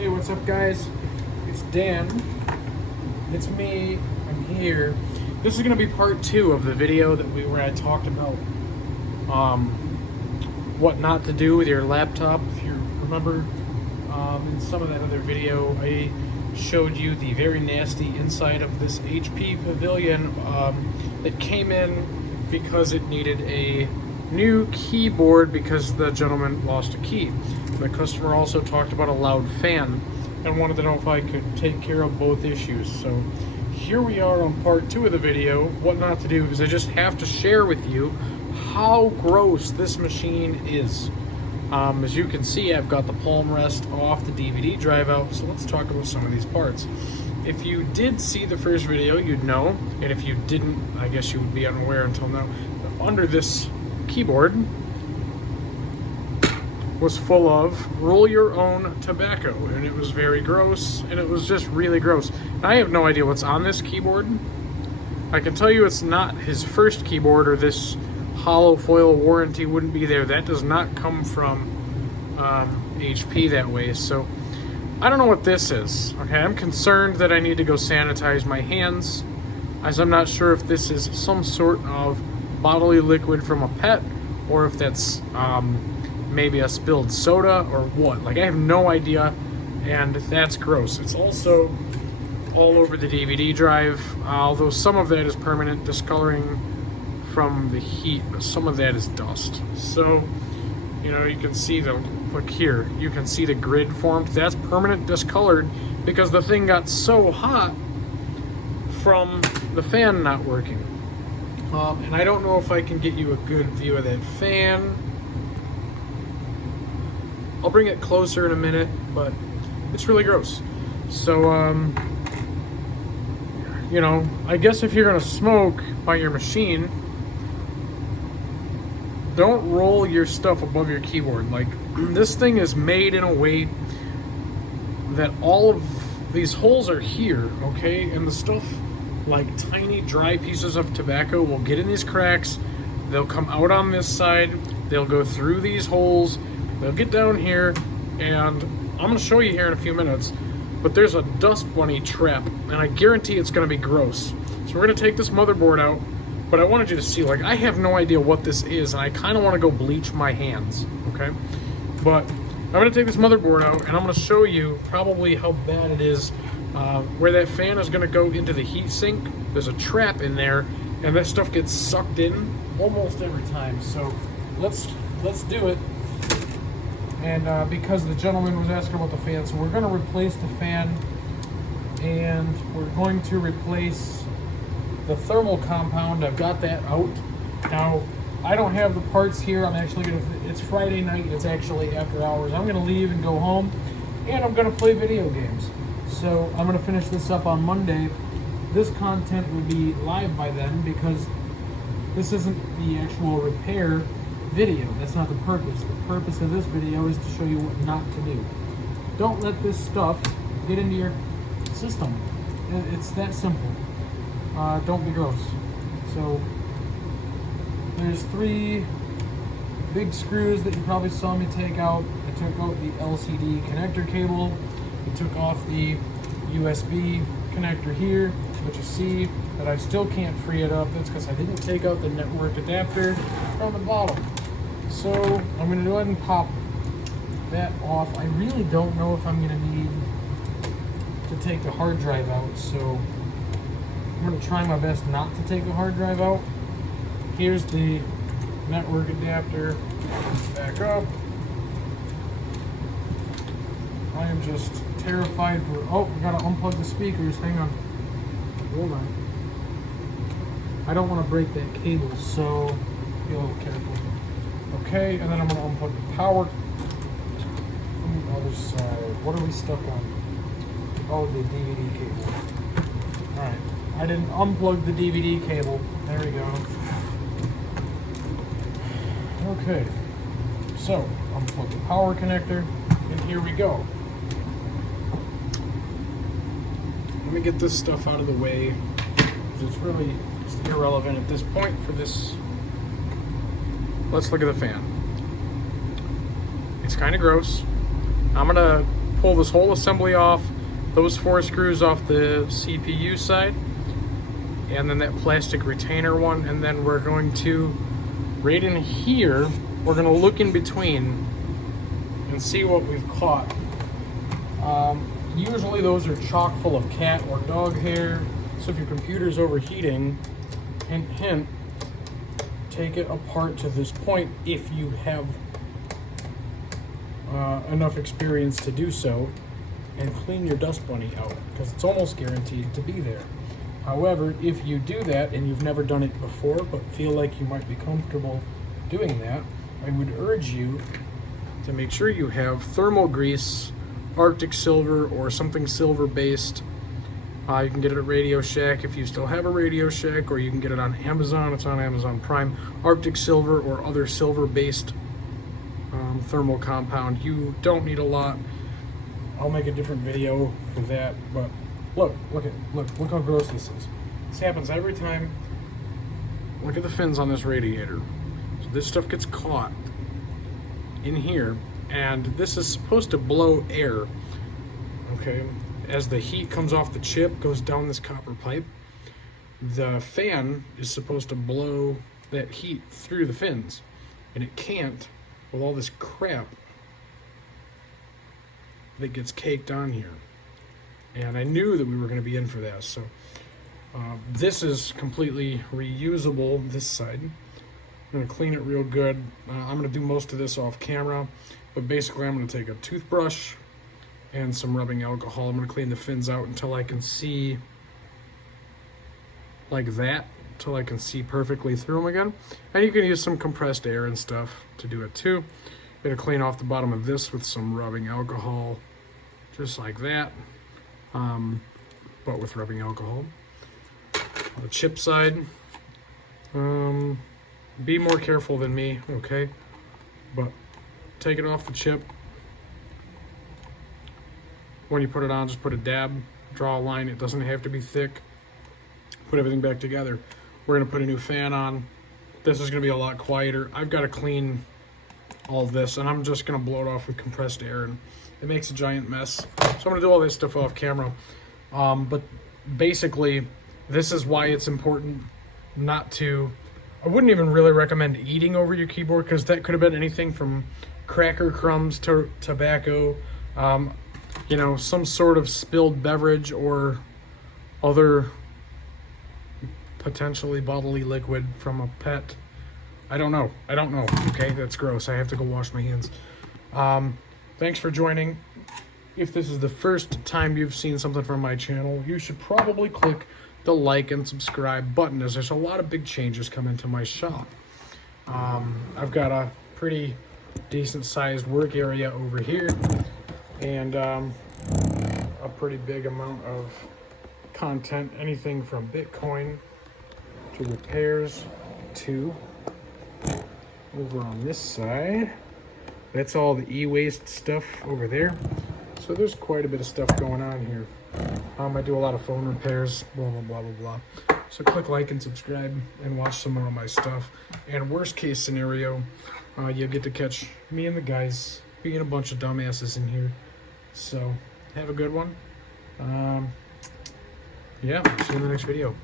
Hey, what's up, guys? It's Dan. It's me. I'm here. This is going to be part 2 of the video where I talked about what not to do with your laptop. If you remember, in some of that other video, I showed you the very nasty inside of this HP Pavillon that came in because it needed a new keyboard because the gentleman lost a key. The customer also talked about a loud fan and wanted to know if I could take care of both issues. So here we are on part 2 of the video, what not to do, because I just have to share with you how gross this machine is. As you can see, I've got the palm rest off, the DVD drive out, so let's talk about some of these parts. If you did see the first video, you'd know, and if you didn't, I guess you would be unaware until now. Under this keyboard was full of roll your own tobacco, and it was very gross, and it was just really gross. I have no idea what's on this keyboard. I can tell you it's not his first keyboard, or this hollow foil warranty wouldn't be there. That does not come from HP that way, so I don't know what this is. Okay, I'm concerned that I need to go sanitize my hands, as I'm not sure if this is some sort of bodily liquid from a pet, or if that's maybe a spilled soda or what. Like, I have no idea, and that's gross. It's also all over the DVD drive, although some of that is permanent discoloring from the heat, but some of that is dust. So, you know, you can see look here, you can see the grid formed. That's permanent discolored because the thing got so hot from the fan not working. And I don't know if I can get you a good view of that fan. I'll bring it closer in a minute, but it's really gross. So, you know, I guess if you're gonna smoke by your machine, don't roll your stuff above your keyboard. Like, this thing is made in a way that all of these holes are here, okay? And the stuff, like tiny dry pieces of tobacco, will get in these cracks. They'll come out on this side. They'll go through these holes. They'll get down here, and I'm going to show you here in a few minutes, but there's a dust bunny trap, and I guarantee it's going to be gross. So we're going to take this motherboard out, but I wanted you to see, like, I have no idea what this is, and I kind of want to go bleach my hands, okay? But I'm going to take this motherboard out, and I'm going to show you probably how bad it is. Where that fan is going to go into the heat sink, there's a trap in there, and that stuff gets sucked in almost every time. So let's do it. And because the gentleman was asking about the fan, so we're going to replace the fan, and we're going to replace the thermal compound. I've got that out. Now, I don't have the parts here. I'm actually going to, it's Friday night, it's actually after hours. I'm going to leave and go home, and I'm going to play video games. So I'm going to finish this up on Monday. This content will be live by then because this isn't the actual repair video. That's not the purpose. The purpose of this video is to show you what not to do. Don't let this stuff get into your system. It's that simple. Don't be gross. So there's 3 big screws that you probably saw me take out. I took out the LCD connector cable. I took off the USB connector here, but you see that I still can't free it up. That's because I didn't take out the network adapter from the bottom. So I'm going to go ahead and pop that off. I really don't know if I'm going to need to take the hard drive out, so I'm going to try my best not to take the hard drive out. Here's the network adapter. Back up. I am just terrified for, oh, we gotta unplug the speakers, hang on. Hold on. I don't want to break that cable, so be a little careful. Okay, and then I'm gonna unplug the power. On the other side, what are we stuck on? Oh, the DVD cable. Alright, I didn't unplug the DVD cable. There we go. Okay, so unplug the power connector, and here we go. Let me get this stuff out of the way, because it's really irrelevant at this point for this. Let's look at the fan. It's kind of gross. I'm gonna pull this whole assembly off, those 4 screws off the CPU side, and then that plastic retainer one, and then we're going to, right in here, we're going to look in between and see what we've caught. Usually those are chock full of cat or dog hair, so if your computer's overheating, hint hint, take it apart to this point if you have enough experience to do so, and clean your dust bunny out, because it's almost guaranteed to be there. However, if you do that and you've never done it before but feel like you might be comfortable doing that, I would urge you to make sure you have thermal grease, Arctic Silver or something silver based. You can get it at Radio Shack if you still have a Radio Shack, or you can get it on Amazon. It's on Amazon Prime. Arctic Silver or other silver based thermal compound. You don't need a lot. I'll make a different video for that, but look how gross this is. This happens every time. Look at the fins on this radiator. So this stuff gets caught in here, and this is supposed to blow air, okay? As the heat comes off the chip, goes down this copper pipe, the fan is supposed to blow that heat through the fins, and it can't with all this crap that gets caked on here. And I knew that we were going to be in for that, so this is completely reusable, this side. I'm going to clean it real good. I'm going to do most of this off camera, but basically I'm going to take a toothbrush and some rubbing alcohol. I'm going to clean the fins out until I can see like that, until I can see perfectly through them again. And you can use some compressed air and stuff to do it too. I'm going to clean off the bottom of this with some rubbing alcohol, just like that, but with rubbing alcohol. On the chip side, be more careful than me, okay? But take it off the chip. When you put it on, just put a dab, draw a line. It doesn't have to be thick. Put everything back together. We're gonna put a new fan on. This is gonna be a lot quieter. I've got to clean all this, and I'm just gonna blow it off with compressed air, and it makes a giant mess. So I'm gonna do all this stuff off camera. But basically, this is why it's important not to, I wouldn't even really recommend eating over your keyboard, because that could have been anything from cracker crumbs to tobacco, you know, some sort of spilled beverage or other potentially bodily liquid from a pet. I don't know. Okay, that's gross. I have to go wash my hands. Thanks for joining. If this is the first time you've seen something from my channel, you should probably click the like and subscribe button, as there's a lot of big changes coming to my shop. I've got a pretty decent sized work area over here, and a pretty big amount of content, anything from Bitcoin to repairs to over on this side. That's all the e-waste stuff over there. So there's quite a bit of stuff going on here. I do a lot of phone repairs, blah, blah, blah, blah, blah. So click like and subscribe and watch some more of my stuff. And worst case scenario, you'll get to catch me and the guys being a bunch of dumbasses in here. So have a good one. Yeah, see you in the next video.